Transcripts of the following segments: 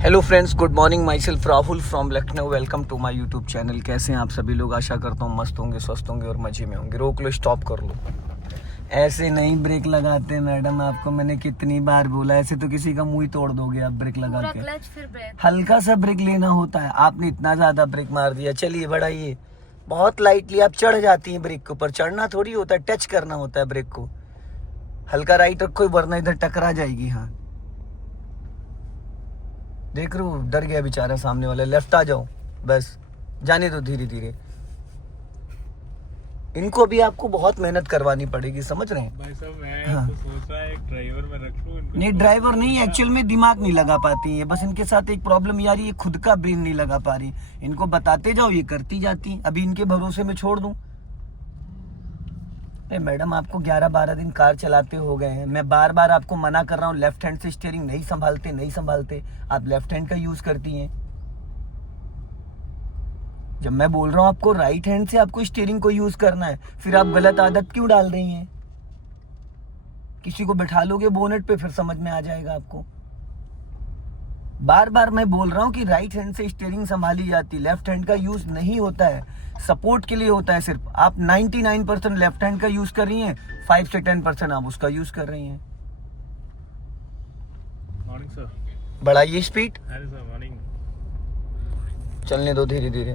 Hello friends, good morning. Myself Rahul from Lucknow. Welcome to my YouTube channel. कैसे हैं आप सभी लोग? आशा करता हूँ मस्त होंगे, स्वस्थ होंगे और मजे में होंगे। रोक लो, स्टॉप कर लो। ऐसे नहीं ब्रेक लगाते मैडम, आपको मैंने कितनी बार बोला। ऐसे तो किसी का मुंह ही तोड़ दोगे आप ब्रेक लगा के। क्लच फिर ब्रेक। हल्का सा ब्रेक लेना होता है, आपने इतना ज्यादा ब्रेक मार दिया। चलिए बढ़ाइए, बहुत लाइटली आप चढ़ जाती हैं ब्रेक के ऊपर। चढ़ना थोड़ी होता है, टच करना होता है ब्रेक को। हल्का राइट रखो वरना इधर टकरा जाएगी। हाँ देख रहे हो, डर गया बेचारा सामने वाला। लेफ्ट आ जाओ, बस जाने दो धीरे धीरे। इनको भी आपको बहुत मेहनत करवानी पड़ेगी, समझ रहे हैं भाई साहब? मैं हाँ। तो सोच रहा है एक ड्राइवर में रख लूं इनको। नहीं, ड्राइवर नहीं, एक्चुअल में दिमाग नहीं लगा पाती है। बस इनके साथ एक प्रॉब्लम यार, ये खुद का ब्रेन नहीं लगा पा रही। इनको बताते जाओ, ये करती जाती। अभी इनके भरोसे में छोड़ दूं? मैडम आपको 11-12 दिन कार चलाते हो गए हैं। मैं बार बार आपको मना कर रहा हूँ, लेफ्ट हैंड से स्टीयरिंग नहीं संभालते। आप लेफ्ट हैंड का यूज करती हैं। जब मैं बोल रहा हूँ आपको राइट हैंड से आपको स्टीयरिंग को यूज करना है, फिर आप गलत आदत क्यों डाल रही हैं? किसी को बैठा लोगे बोनेट पे, फिर समझ में आ जाएगा आपको। बार बार मैं बोल रहा हूँ कि राइट हैंड से स्टीयरिंग संभाली जाती, लेफ्ट हैंड का यूज नहीं होता है। सपोर्ट के लिए होता है सिर्फ। आप 99% लेफ्ट हैंड का यूज कर रही हैं, 5 से 10% आप उसका यूज कर रही हैं। Morning sir. बढ़ाइए स्पीड। अरे सर मॉर्निंग। चलने दो धीरे धीरे।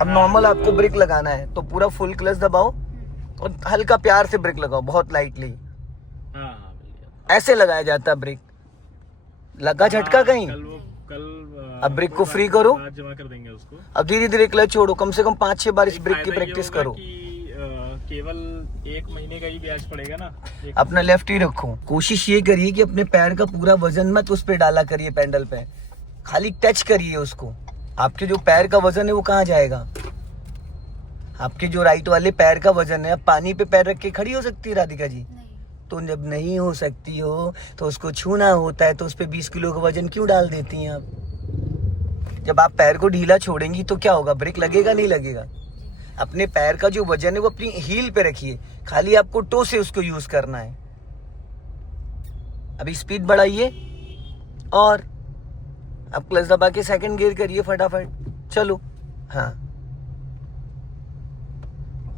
अब नॉर्मल आपको ब्रेक लगाना है तो पूरा फुल क्लच दबाओ और हल्का प्यार से ब्रेक लगाओ, बहुत लाइटली। हाँ मिल गया। ऐसे लगाया जाता है ब्रेक। लगा झटका कहीं? कल अब ब्रेक को फ्री करो, आज जमा कर देंगे उसको। अब धीरे धीरे क्लच छोड़ो। कम से कम 5-6 बार इस ब्रेक की फायदा ये प्रैक्टिस होगा करो। कि, केवल 1 महीने का ही ब्याज पड़ेगा ना। अपना लेफ्ट ही रखो। कोशिश ये करिए कि अपने पैर का पूरा वजन मत उस पे डाला करिए, पैडल पे। खाली टच करिए उसको। आपके जो पैर का वजन है वो कहाँ जाएगा? आपके जो राइट वाले पैर का वजन है, अब पानी पे पैर रख के खड़ी हो सकती है राधिका जी? तो जब नहीं हो सकती हो तो उसको छूना होता है, तो उस पे 20 किलो का वजन क्यों डाल देती हैं आप? जब आप पैर को ढीला छोड़ेंगी तो क्या होगा? ब्रेक लगेगा नहीं लगेगा? अपने पैर का जो वजन है वो अपनी हील पे रखिए, खाली आपको टो से उसको यूज करना है। अभी स्पीड बढ़ाइए और अब क्लच दबा के सेकंड गियर करिए फटाफट। चलो हाँ।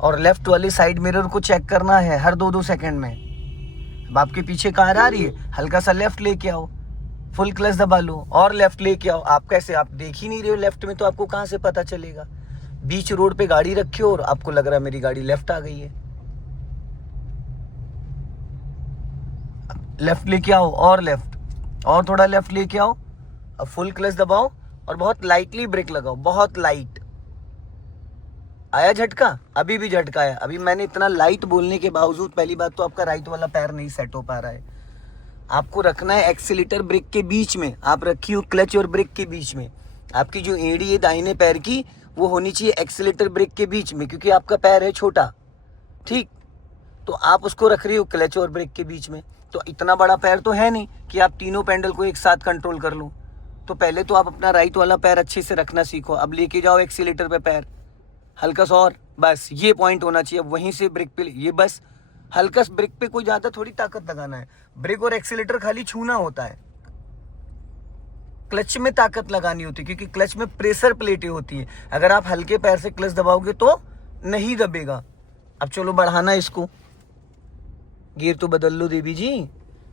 और लेफ्ट वाले साइड मिरर को चेक करना है हर 2-2 सेकंड में। अब आपके पीछे कार आ रही है, हल्का सा लेफ्ट लेके आओ, फुल क्लच दबा लो और लेफ्ट लेके आओ। आप कैसे? आप देख ही नहीं रहे हो लेफ्ट में, तो आपको कहाँ से पता चलेगा? बीच रोड पे गाड़ी रखी हो और आपको लग रहा है मेरी गाड़ी लेफ्ट आ गई है। लेफ्ट लेके आओ और लेफ्ट, और थोड़ा लेफ्ट लेके आओ। अब फुल क्लच दबाओ और बहुत लाइटली ब्रेक लगाओ, बहुत लाइट। आया झटका? अभी भी झटका है। अभी मैंने इतना लाइट बोलने के बावजूद, पहली बात तो आपका राइट वाला पैर नहीं सेट हो पा रहा है। आपको रखना है एक्सीलेटर ब्रेक के बीच में। आप रखी हो क्लच और ब्रेक के बीच में। आपकी जो एड़ी है दाहिने पैर की, वो होनी चाहिए एक्सीलेटर ब्रेक के बीच में, क्योंकि आपका पैर है छोटा, ठीक? तो आप उसको रख रही हो क्लच और ब्रेक के बीच में। तो इतना बड़ा पैर तो है नहीं कि आप तीनों पैडल को एक साथ कंट्रोल कर लो। तो पहले तो आप अपना राइट वाला पैर अच्छे से रखना सीखो। अब लेके जाओ एक्सीलेटर पे पैर, हल्का सा और, बस ये पॉइंट होना चाहिए। अब वहीं से ब्रेक पे ये, बस हल्का सा ब्रेक पे, कोई ज्यादा थोड़ी ताकत लगाना है। ब्रेक और एक्सीलेटर खाली छूना होता है, क्लच में ताकत लगानी होती है, क्योंकि क्लच में प्रेशर प्लेटें होती हैं। अगर आप हल्के पैर से क्लच दबाओगे तो नहीं दबेगा। अब चलो बढ़ाना इसको, गियर तो बदल लो देवी जी।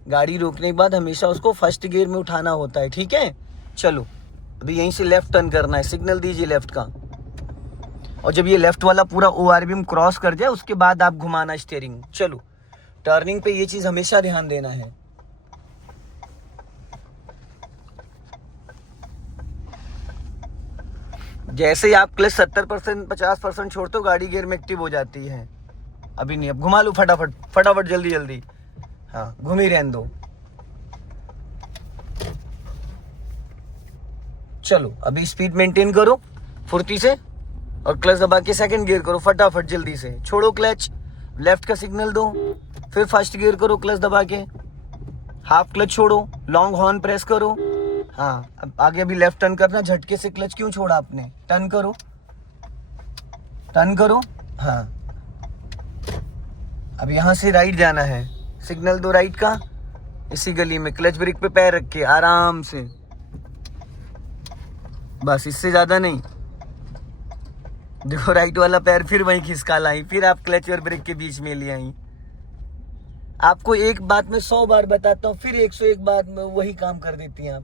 गाड़ी रोकने के बाद हमेशा उसको फर्स्ट गियर में उठाना होता है, ठीक है? चलो अभी यहीं से लेफ्ट टर्न करना है, सिग्नल दीजिए लेफ्ट का। और जब ये लेफ्ट वाला पूरा ORBM क्रॉस कर जाए उसके बाद आप घुमाना स्टीयरिंग। चलो, टर्निंग पे ये चीज हमेशा ध्यान देना है। जैसे ही आप क्लच 70% 50% छोड़ते हो, गाड़ी गियर में एक्टिव हो जाती है। अभी नहीं, अब घुमा लो फटाफट फटाफट, जल्दी जल्दी। हाँ, घूम ही रहने दो। चलो अभी स्पीड मेंटेन करो फुर्ती से और क्लच दबा के सेकंड गियर करो फटाफट जल्दी से। छोड़ो क्लच, लेफ्ट का सिग्नल दो, फिर फर्स्ट गियर करो क्लच दबा के। हाफ क्लच छोड़ो, लॉन्ग हॉर्न प्रेस करो। हाँ, अब आगे अभी लेफ्ट टर्न करना। झटके से क्लच क्यों छोड़ा आपने? टर्न करो, टर्न करो। हाँ, अब यहाँ से राइट जाना है, सिग्नल दो राइट का। इसी गली में क्लच ब्रेक पे पैर रख के आराम से बस इससे ज्यादा नहीं। देखो राइट वाला पैर फिर वहीं खिसका लाई, फिर आप क्लच और ब्रेक के बीच में ले आई। आपको एक बात मैं 100 बार बताता हूँ, फिर 101 बार में वही काम कर देती हैं आप,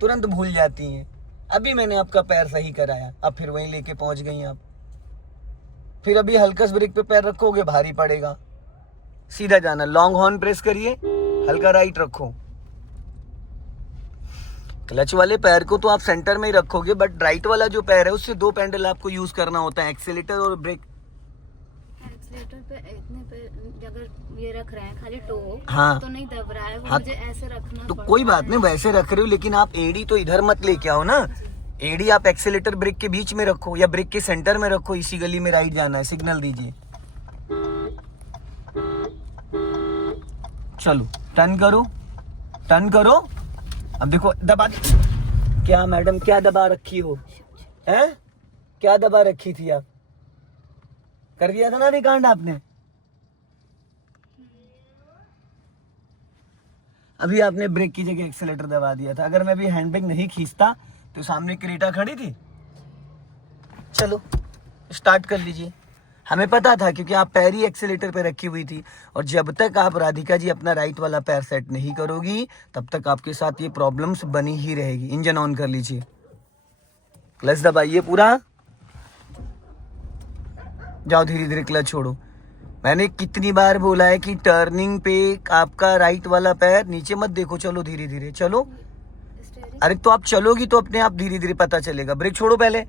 तुरंत भूल जाती हैं। अभी मैंने आपका पैर सही कराया, अब फिर वहीं लेके पहुंच गई आप। फिर अभी हल्का सा ब्रेक पे पैर रखोगे भारी पड़ेगा, सीधा जाना। लॉन्ग हॉर्न प्रेस करिए, हल्का राइट रखो। क्लच वाले पैर को तो आप सेंटर में ही रखोगे, बट राइट वाला जो पैर है उससे 2 पैडल आपको यूज करना होता है, एक्सीलेटर और ब्रेक। एक्सीलेटर पे इतने पे अगर ये रख रहे हैं खाली टो, हाँ तो नहीं दब रहा है वो, हाँ, मुझे ऐसे रखना तो पड़ता कोई बात है। नहीं, वैसे रख रहे हो, लेकिन आप एडी तो इधर मत लेके आओ ना। एडी आप एक्सीलेटर ब्रेक के बीच में रखो या ब्रेक के सेंटर में रखो। इसी गली में राइट जाना है, सिग्नल दीजिए। चलो टर्न करो, टर्न करो। अब देखो दबा, क्या मैडम क्या दबा रखी हो, हैं? क्या दबा रखी थी आप? कर दिया था ना रिकांड आपने। अभी आपने ब्रेक की जगह एक्सीलेटर दबा दिया था। अगर मैं अभी हैंड ब्रेक नहीं खींचता तो सामने क्रेटा खड़ी थी। चलो स्टार्ट कर लीजिए। हमें पता था क्योंकि आप पैर ही एक्सीलेटर पे रखी हुई थी, और जब तक आप राधिका जी अपना राइट वाला पैर सेट नहीं करोगी तब तक आपके साथ ये प्रॉब्लम्स बनी ही रहेगी। इंजन ऑन कर लीजिए, क्लच दबाइए पूरा, जाओ धीरे धीरे क्लच छोड़ो। मैंने कितनी बार बोला है कि टर्निंग पे आपका राइट वाला पैर नीचे मत देखो, चलो धीरे धीरे चलो। अरे तो आप चलोगी तो अपने आप धीरे धीरे पता चलेगा। ब्रेक छोड़ो पहले,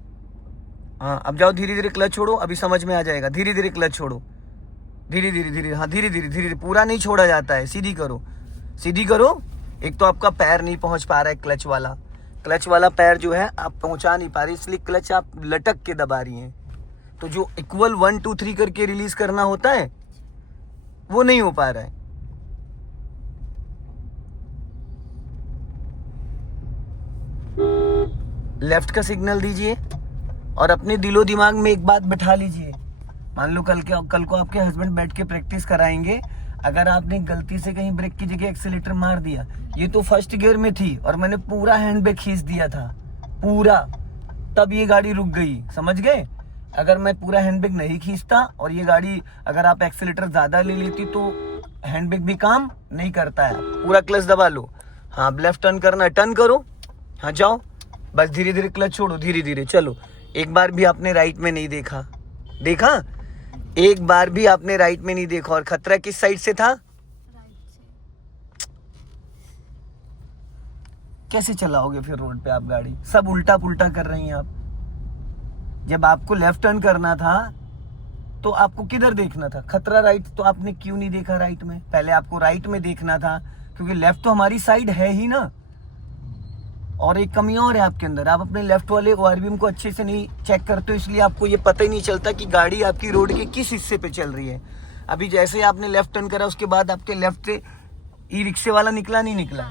हाँ अब जाओ धीरे धीरे क्लच छोड़ो, अभी समझ में आ जाएगा। धीरे धीरे क्लच छोड़ो, धीरे धीरे धीरे, हाँ धीरे धीरे धीरे, पूरा नहीं छोड़ा जाता है। सीधी करो, सीधी करो। एक तो आपका पैर नहीं पहुंच पा रहा है, क्लच वाला पैर जो है आप पहुंचा नहीं पा रही, इसलिए क्लच आप लटक के दबा रही हैं। तो जो इक्वल 1 2 3 करके रिलीज करना होता है वो नहीं हो पा रहा है। लेफ्ट का सिग्नल दीजिए और अपने दिलो दिमाग में एक बात बिठा लीजिए। मान लो कल को आपके हस्बैंड बैठ के प्रैक्टिस कराएंगे, अगर आपने गलती से कहीं ब्रेक की जगह एक्सीलेटर मार दिया, ये तो फर्स्ट गियर में थी और मैंने पूरा हैंड ब्रेक खींच दिया था पूरा, तब ये गाड़ी रुक गई, समझ गए? अगर मैं पूरा हैंड ब्रेक नहीं खींचता और ये गाड़ी अगर आप एक्सीलेटर ज्यादा ले लेती तो हैंड ब्रेक भी काम नहीं करता है। पूरा क्लच दबा लो, हाँ लेफ्ट टर्न करना है, टर्न करो, हाँ जाओ, बस धीरे धीरे क्लच छोड़ो, धीरे धीरे चलो। एक बार भी आपने राइट में नहीं देखा, एक बार भी आपने राइट में नहीं देखा। और खतरा किस साइड से था? कैसे चलाओगे फिर रोड पे आप गाड़ी? सब उल्टा पुल्टा कर रही हैं आप। जब आपको लेफ्ट टर्न करना था तो आपको किधर देखना था? खतरा राइट, तो आपने क्यों नहीं देखा राइट में? पहले आपको राइट में देखना था, क्योंकि लेफ्ट तो हमारी साइड है ही ना। और एक कमी और है आपके अंदर, आप अपने लेफ्ट वाले ओआरबीएम को अच्छे से नहीं चेक करते हो, इसलिए आपको ये पता ही नहीं चलता कि गाड़ी आपकी रोड के किस हिस्से पे चल रही है। अभी जैसे आपने लेफ्ट टर्न करा उसके बाद आपके लेफ्ट से ई रिक्शे वाला निकला, नहीं निकला?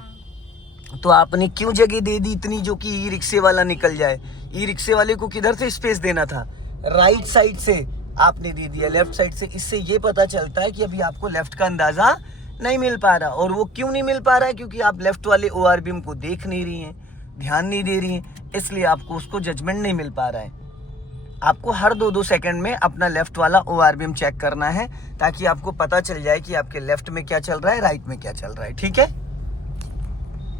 तो आपने क्यों जगह दे दी इतनी जो कि ई रिक्शे वाला निकल जाए? ई रिक्शे वाले को किधर से स्पेस देना था? राइट साइड से आपने दे दिया, लेफ्ट साइड से। इससे ये पता चलता है कि अभी आपको लेफ्ट का अंदाजा नहीं मिल पा रहा। और वो क्यों नहीं मिल पा रहा है? क्योंकि आप लेफ्ट वाले ओआरबीएम को देख नहीं रही हैं, ध्यान नहीं दे रही हैं, इसलिए आपको उसको जजमेंट नहीं मिल पा रहा है। आपको हर 2-2 सेकंड में अपना लेफ्ट वाला ओआरबीएम चेक करना है, ताकि आपको पता चल जाए कि आपके लेफ्ट में क्या चल रहा है, राइट में क्या चल रहा है। ठीक है,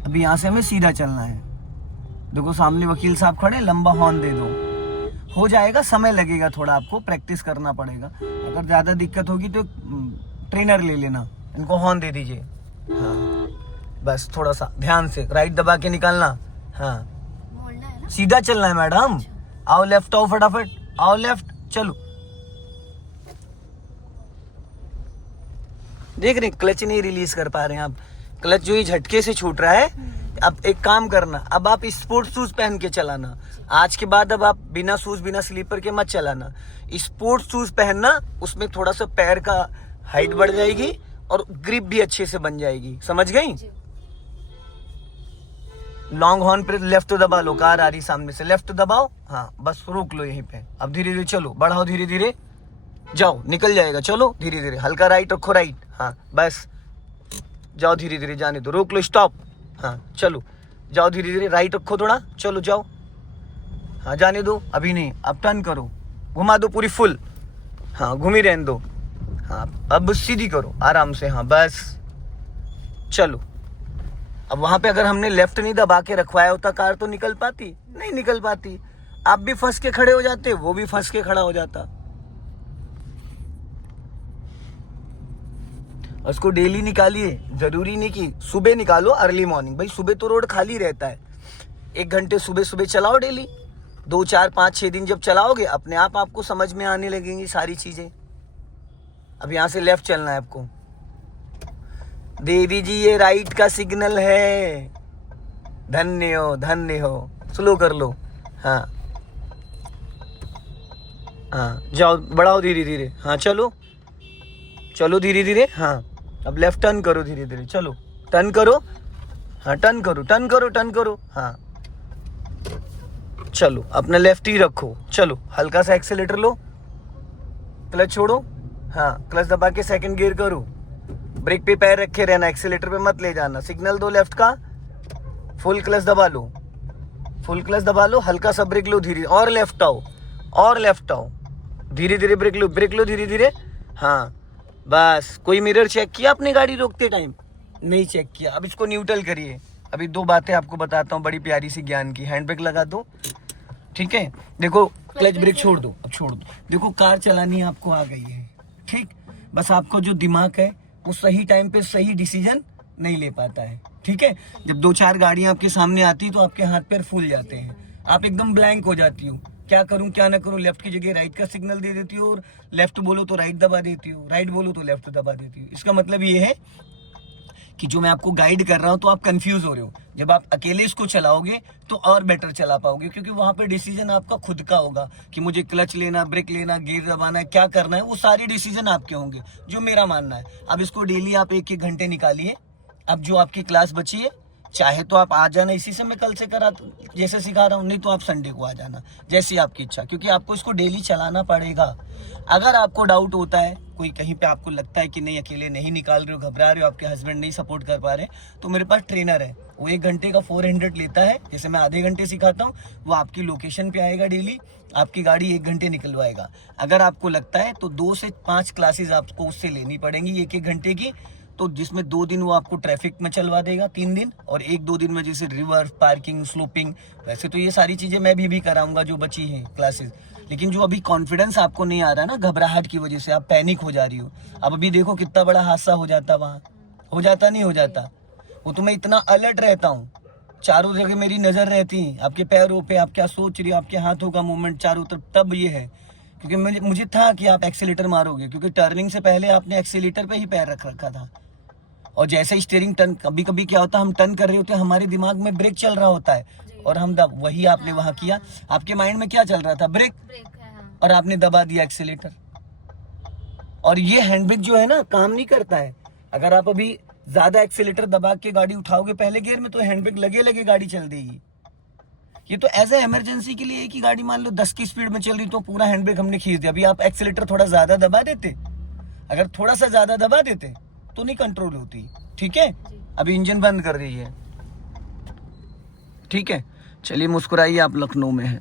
अभी यहाँ से हमें सीधा चलना है। देखो सामने वकील साहब खड़े, लंबा हॉर्न दे दो, हो जाएगा। समय लगेगा थोड़ा, आपको प्रैक्टिस करना पड़ेगा। अगर ज्यादा दिक्कत होगी तो ट्रेनर ले लेना, इनको हॉर्न दे दीजिए। हाँ बस थोड़ा सा ध्यान से राइट दबा के निकालना। हाँ मोड़ना है ना, सीधा चलना है मैडम। आओ लेफ्ट, आओ फटाफट, आओ लेफ्ट, चलो। देख रहे क्लच नहीं रिलीज कर पा रहे हैं आप, क्लच जो ही झटके से छूट रहा है। अब एक काम करना, अब आप स्पोर्ट्स शूज पहन के चलाना। आज के बाद अब आप बिना शूज बिना स्लीपर के मत चलाना। स्पोर्ट्स शूज पहनना, उसमें थोड़ा सा पैर का हाइट बढ़ जाएगी और ग्रिप भी अच्छे से बन जाएगी, समझ गई? लॉन्ग हॉर्न पे लेफ्ट दबा लो, कार आ रही सामने से, लेफ्ट दबाओ, हाँ बस रोक लो यहीं पे। अब धीरे धीरे चलो, बढ़ाओ, धीरे धीरे जाओ, निकल जाएगा। चलो धीरे धीरे, हल्का राइट रखो, राइट, हाँ बस जाओ, धीरे धीरे जाने दो, रोक लो, स्टॉप, हाँ चलो जाओ, धीरे धीरे राइट रखो थोड़ा, चलो जाओ, हाँ जाने दो, अभी नहीं, अब टर्न करो, घुमा दो पूरी फुल, हाँ घूमी रहने दो, हाँ अब सीधी करो आराम से, हाँ बस चलो। अब वहां पे अगर हमने लेफ्ट नहीं दबा के रखवाया होता कार तो निकल पाती? नहीं निकल पाती। आप भी फंस के खड़े हो जाते, वो भी फंस के खड़ा हो जाता। उसको डेली निकालिए, जरूरी नहीं कि सुबह निकालो, अर्ली मॉर्निंग, भाई सुबह तो रोड खाली रहता है, 1 घंटे सुबह सुबह चलाओ डेली, 2 4 5 6 दिन जब चलाओगे अपने आप आपको समझ में आने लगेंगी सारी चीजें। अब यहाँ से लेफ्ट चलना है आपको। देवी जी ये राइट का सिग्नल है, धन्य हो, स्लो कर लो, हाँ हाँ जाओ, बढ़ाओ धीरे धीरे, हाँ चलो चलो धीरे धीरे, हाँ अब लेफ्ट टर्न करो धीरे धीरे, चलो टर्न करो, हाँ टर्न करो टर्न करो टर्न करो, हाँ चलो अपना लेफ्ट ही रखो, चलो हल्का सा एक्सेलेटर लो, क्लच छोड़ो, हाँ क्लच दबा के सेकंड गियर करो, ब्रेक पे पैर रखे रहना, एक्सेलेटर पे मत ले जाना, सिग्नल दो लेफ्ट का, फुल क्लच दबा लो, फुल क्लच दबा लो, हल्का सा ब्रेक लो धीरे, और लेफ्ट आओ, और लेफ्ट आओ, धीरे धीरे ब्रेक लो धीरे धीरे, हाँ बस। कोई मिरर चेक किया आपने गाड़ी रोकते टाइम? नहीं चेक किया। अब इसको न्यूट्रल करिए। अभी 2 बातें आपको बताता हूँ बड़ी प्यारी सी ज्ञान की। हैंड ब्रेक लगा दो, ठीक है, देखो क्लच ब्रेक छोड़ दो, अब छोड़ दो, देखो कार चलानी आपको आ गई है, ठीक, बस आपको जो दिमाग है वो सही टाइम पे सही डिसीजन नहीं ले पाता है, ठीक है। जब 2 4 गाड़ियां आपके सामने आती तो आपके हाथ पैर फूल जाते हैं, आप एकदम ब्लैंक हो जाती हो, क्या करूं क्या ना करूं, लेफ्ट की जगह राइट का सिग्नल दे देती हो, और लेफ्ट बोलो तो राइट दबा देती हो, राइट बोलो तो लेफ्ट दबा देती हो। इसका मतलब ये है कि जो मैं आपको गाइड कर रहा हूं तो आप कंफ्यूज हो रहे हो। जब आप अकेले इसको चलाओगे तो और बेटर चला पाओगे, क्योंकि वहां पे डिसीजन आपका खुद का होगा कि मुझे क्लच लेना, ब्रेक लेना, गियर दबाना है, क्या करना है, वो सारे डिसीजन आपके होंगे, जो मेरा मानना है। अब इसको डेली आप 1-1 घंटे निकालिए। अब जो आपकी क्लास बची है, चाहे तो आप आ जाना, इसी से मैं कल से जैसे सिखा रहा हूँ, नहीं तो आप संडे को आ जाना, जैसी आपकी इच्छा, क्योंकि आपको इसको डेली चलाना पड़ेगा। अगर आपको डाउट होता है, कोई कहीं पे आपको लगता है कि नहीं अकेले नहीं निकाल रहे हो, घबरा रहे हो, आपके हस्बैंड नहीं सपोर्ट कर पा रहे, तो मेरे पास ट्रेनर है, वो 1 घंटे का 400 लेता है, जैसे मैं आधे घंटे सिखाता हूँ, वो आपकी लोकेशन पे आएगा डेली, आपकी गाड़ी 1 घंटे निकलवाएगा। अगर आपको लगता है तो 2 से 5 क्लासेस आपको उससे लेनी पड़ेंगी 1-1 घंटे की, तो जिसमें 2 दिन वो आपको ट्रैफिक में चलवा देगा, 3 दिन, और 1-2 दिन में जैसे रिवर्स, पार्किंग, स्लोपिंग, वैसे तो ये सारी चीजें मैं भी कराऊंगा जो बची हैं क्लासेस। लेकिन जो अभी कॉन्फिडेंस आपको नहीं आ रहा ना, घबराहट की वजह से आप पैनिक हो जा रही हो, अब अभी देखो कितना बड़ा हादसा हो जाता, वहां हो जाता नहीं हो जाता, वो तो मैं इतना अलर्ट रहता हूँ, चारों जगह मेरी नजर रहती है, आपके पैरों पे, आप क्या सोच रही हो, आपके हाथों का मूवमेंट चारों तरफ, तब ये है क्योंकि मुझे था कि आप एक्सीलेटर मारोगे, क्योंकि टर्निंग से पहले आपने एक्सीलेटर पे ही पैर रख रखा था, और जैसे स्टीयरिंग टर्न, कभी कभी क्या होता है, हम टर्न कर रहे होते हैं, हमारे दिमाग में ब्रेक चल रहा होता है, और हम वही आपने वहां किया, आपके माइंड में क्या चल रहा था, ब्रेक, और आपने दबा दिया एक्सीलेटर। और ये हैंड ब्रेक जो है ना, काम नहीं करता है। अगर आप अभी ज्यादा एक्सीलेटर दबा के गाड़ी उठाओगे पहले गियर में, तो हैंड ब्रेक लगे गाड़ी चल देगी। ये तो एज ए इमरजेंसी के लिए है कि गाड़ी मान लो 10 की स्पीड में चल रही, तो पूरा हैंड ब्रेक हमने खींच दिया, अभी आप एक्सीलेटर थोड़ा ज्यादा दबा देते, अगर थोड़ा सा ज्यादा दबा देते तो नहीं कंट्रोल होती, ठीक है। अभी इंजन बंद कर रही है, ठीक है, चलिए मुस्कुराइए, आप लखनऊ में हैं।